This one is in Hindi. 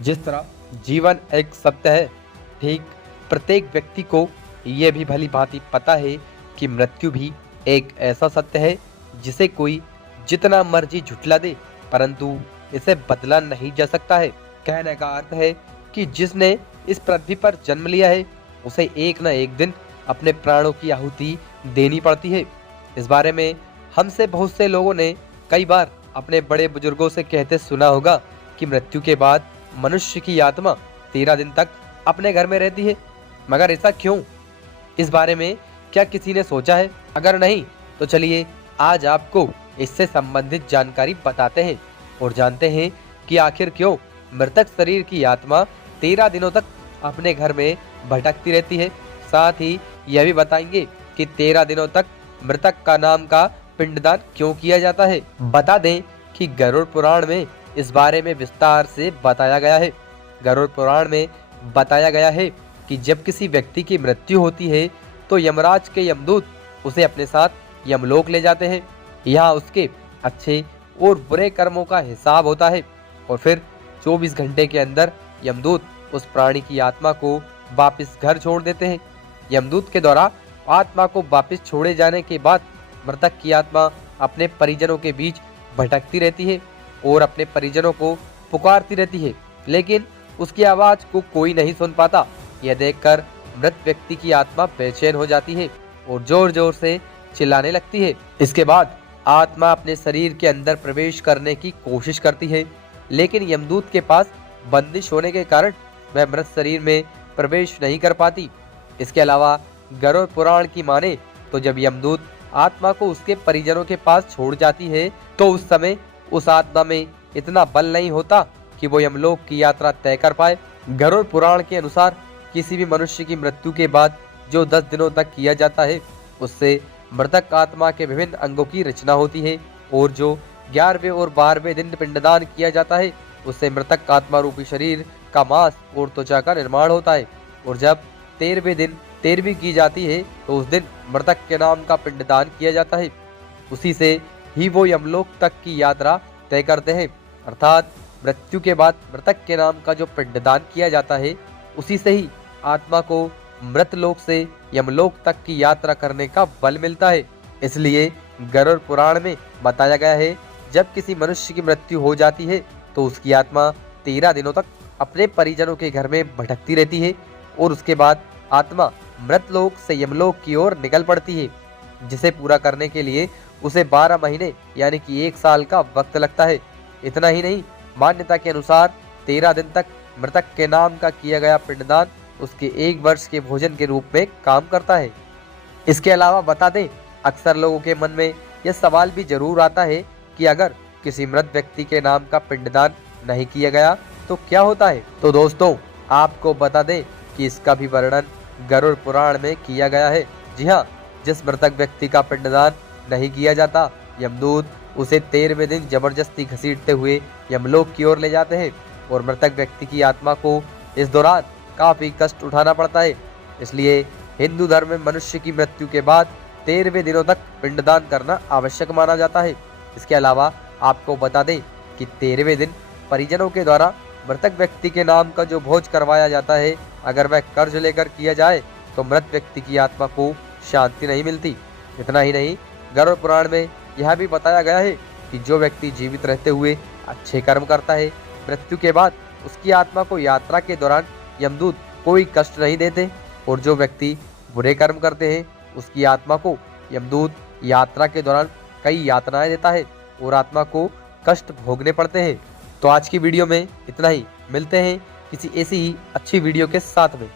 जिस तरह जीवन एक सत्य है, ठीक प्रत्येक व्यक्ति को यह भी भली भांति पता है कि मृत्यु भी एक ऐसा सत्य है जिसे कोई जितना मर्जी झुठला दे, परंतु इसे बदला नहीं जा सकता है। कहने का अर्थ है कि जिसने इस पृथ्वी पर जन्म लिया है, उसे एक न एक दिन अपने प्राणों की आहुति देनी पड़ती है। इस बारे में हमसे बहुत से लोगों ने कई बार अपने बड़े बुजुर्गों से कहते सुना होगा कि मृत्यु के बाद मनुष्य की आत्मा 13 दिन तक अपने घर में रहती है। मगर ऐसा क्यों? इस बारे में क्या किसी ने सोचा है? अगर नहीं तो चलिए आज आपको इससे संबंधित जानकारी बताते हैं और जानते हैं कि आखिर क्यों मृतक शरीर की आत्मा 13 दिनों तक अपने घर में भटकती रहती है। साथ ही यह भी बताएंगे कि 13 दिनों तक मृतक का नाम का पिंडदान क्यों किया जाता है। बता दें कि गरुड़ पुराण में इस बारे में विस्तार से बताया गया है। गरुड़ पुराण में बताया गया है कि जब किसी व्यक्ति की मृत्यु होती है तो यमराज के यमदूत उसे अपने साथ यमलोक ले जाते हैं। यहाँ उसके अच्छे और बुरे कर्मों का हिसाब होता है और फिर 24 घंटे के अंदर यमदूत उस प्राणी की आत्मा को वापस घर छोड़ देते हैं। यमदूत के द्वारा आत्मा को वापस छोड़े जाने के बाद मृतक की आत्मा अपने परिजनों के बीच भटकती रहती है और अपने परिजनों को पुकारती रहती है, लेकिन उसकी आवाज को कोई नहीं सुन पाता। यह देखकर मृत व्यक्ति की आत्मा बेचैन हो जाती है और जोर जोर से चिल्लाने लगती है। इसके बाद आत्मा अपने शरीर के अंदर प्रवेश करने की कोशिश करती है, लेकिन यमदूत के पास बंदिश होने के कारण वह मृत शरीर में प्रवेश नहीं कर पाती। इसके अलावा गरुड़ पुराण की माने तो जब यमदूत आत्मा को उसके परिजनों के पास छोड़ जाती है तो उस समय उस आत्मा में इतना बल नहीं होता कि वो यमलोक की यात्रा तय कर पाए। गरुड़ पुराण के अनुसार किसी भी मनुष्य की मृत्यु के बाद जो 10 दिनों तक किया जाता है उससे मृतक आत्मा के विभिन्न अंगों की रचना होती है और जो 11वें और 12वें दिन पिंडदान किया जाता है उससे मृतक आत्मा रूपी शरीर का मांस और त्वचा का निर्माण होता है। और जब 13वें दिन 13वीं की जाती है तो उस दिन मृतक के नाम का पिंडदान किया जाता है। उसी से ही वो यमलोक तक की यात्रा तय करते हैं। अर्थात मृत्यु के बाद मृतक के नाम का जो पिंडदान किया जाता है उसी से ही आत्मा को मृत लोक से यमलोक तक की यात्रा करने का बल मिलता है। इसलिए गरुड़ पुराण में बताया गया है जब किसी मनुष्य की मृत्यु हो जाती है तो उसकी आत्मा 13 दिनों तक अपने परिजनों के घर में भटकती रहती है और उसके बाद आत्मा मृत लोक से यमलोक की ओर निकल पड़ती है, जिसे पूरा करने के लिए उसे 12 महीने यानी कि 1 साल का वक्त लगता है। इतना ही नहीं, मान्यता के अनुसार 13 दिन तक मृतक के नाम का किया गया पिंडदान उसके 1 वर्ष के भोजन के रूप में काम करता है। इसके अलावा बता दें, अक्सर लोगों के मन में यह सवाल भी जरूर आता है कि अगर किसी मृत व्यक्ति के नाम का पिंडदान नहीं किया गया तो क्या होता है। तो दोस्तों, आपको बता दें कि इसका भी वर्णन गरुड़ पुराण में किया गया है। जी हाँ, जिस मृतक व्यक्ति का पिंडदान नहीं किया जाता, यमदूत उसे 13वें दिन जबरदस्ती घसीटते हुए यमलोक की ओर ले जाते हैं और मृतक व्यक्ति की आत्मा को इस दौरान काफी कष्ट उठाना पड़ता है। इसलिए हिंदू धर्म में मनुष्य की मृत्यु के बाद 13वें दिनों तक पिंडदान करना आवश्यक माना जाता है। इसके अलावा आपको बता दें कि 13वें दिन परिजनों के द्वारा मृतक व्यक्ति के नाम का जो भोज करवाया जाता है, अगर वह कर्ज लेकर किया जाए तो मृत व्यक्ति की आत्मा को शांति नहीं मिलती। इतना ही नहीं, गरुड़ पुराण में यह भी बताया गया है कि जो व्यक्ति जीवित रहते हुए अच्छे कर्म करता है, मृत्यु के बाद उसकी आत्मा को यात्रा के दौरान यमदूत कोई कष्ट नहीं देते और जो व्यक्ति बुरे कर्म करते हैं उसकी आत्मा को यमदूत यात्रा के दौरान कई यातनाएं देता है और आत्मा को कष्ट भोगने पड़ते हैं। तो आज की वीडियो में इतना ही। मिलते हैं किसी ऐसी ही अच्छी वीडियो के साथ में।